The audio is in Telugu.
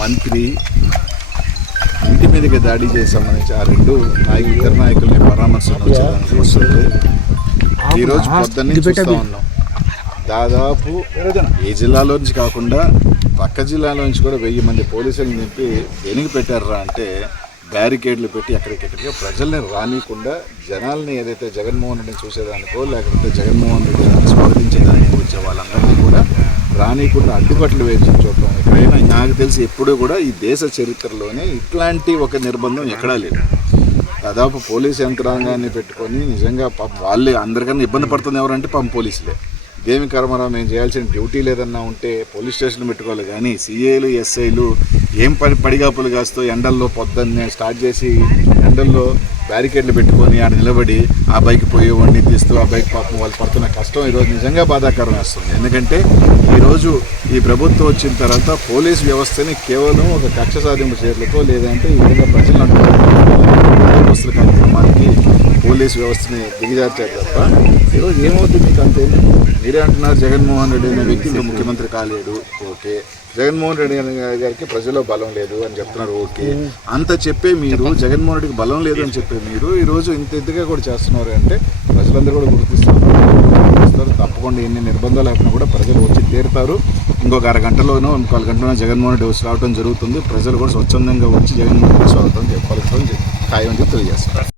మంత్రి ఇంటి మీదకి దాడి చేసి సంబంధించి ఆ ఇద్దరు నాయకుల్ని పరామర్శలు వచ్చేదానికి వస్తుంటే ఈరోజు పొద్దున్నే చూస్తూ ఉన్నాం. దాదాపు ఏ జిల్లాలో నుంచి కాకుండా పక్క జిల్లాలో నుంచి కూడా 1000 మంది పోలీసులను నింపి దేనికి పెట్టారా అంటే బ్యారికేడ్లు పెట్టి ఎక్కడికెక్కడికి ప్రజల్ని రానియకుండా జనాల్ని ఏదైతే జగన్మోహన్ రెడ్డిని చూసేదానికో లేకపోతే జగన్మోహన్ రెడ్డిని స్వాగతించేదానికో వచ్చే వాళ్ళందరినీ కూడా రానియకుండా అడ్డుకట్లు వేసి చూడటం ఎక్కడైనా నాకు తెలిసి ఎప్పుడూ కూడా ఈ దేశ చరిత్రలోనే ఇట్లాంటి ఒక నిర్బంధం ఎక్కడా లేదు. దాదాపు పోలీసు యంత్రాంగాన్ని పెట్టుకొని నిజంగా వాళ్ళే అందరికన్నా ఇబ్బంది పడుతుంది ఎవరంటే పోలీసులే. దేవి కర్మరా మేము చేయాల్సిన డ్యూటీ లేదన్నా ఉంటే పోలీస్ స్టేషన్ పెట్టుకోవాలి, కానీ సిఐలు ఎస్ఐలు ఏం పడిగాపులు కాస్తూ ఎండల్లో పొద్దున్నే స్టార్ట్ చేసి ఎండల్లో బ్యారికేడ్లు పెట్టుకొని ఆడ నిలబడి ఆ బైక్ పోయేవాడిని తీస్తూ ఆ బైక్ పాపం వాళ్ళు పడుతున్న కష్టం ఈరోజు నిజంగా బాధాకరం వేస్తుంది. ఎందుకంటే ఈరోజు ఈ ప్రభుత్వం వచ్చిన తర్వాత పోలీస్ వ్యవస్థని కేవలం ఒక కక్ష సాధింపు చర్యలతో లేదంటే ఈ విధంగా ప్రజలను వస్తున్న కార్యక్రమానికి పోలీస్ వ్యవస్థని దిగజార్చారు తప్ప ఈరోజు ఏమవుతుంది మీకు అంతే. మీరే అంటున్నారు జగన్మోహన్ రెడ్డి అనే వ్యక్తి ఇంకా ముఖ్యమంత్రి కాలేడు, ఓకే. జగన్మోహన్ రెడ్డి గారికి ప్రజల్లో బలం లేదు అని చెప్తున్నారు, ఓకే. అంత చెప్పే మీరు జగన్మోహన్ రెడ్డికి బలం లేదు అని చెప్పే మీరు ఈరోజు ఇంతగా కూడా చేస్తున్నారు అంటే ప్రజలందరూ కూడా గుర్తిస్తారు. తప్పకుండా ఎన్ని నిర్బంధాలు లేకుండా కూడా ప్రజలు వచ్చి తీరుతారు. ఇంకొక అరగంటలోనో 4 గంటలోనో జగన్మోహన్ రెడ్డి వచ్చి రావడం జరుగుతుంది. ప్రజలు కూడా స్వచ్ఛందంగా వచ్చి జగన్మోహన్ రెడ్డి స్వాగతం చెప్పాలి ఖాయం అని చెప్పి తెలియజేస్తారు.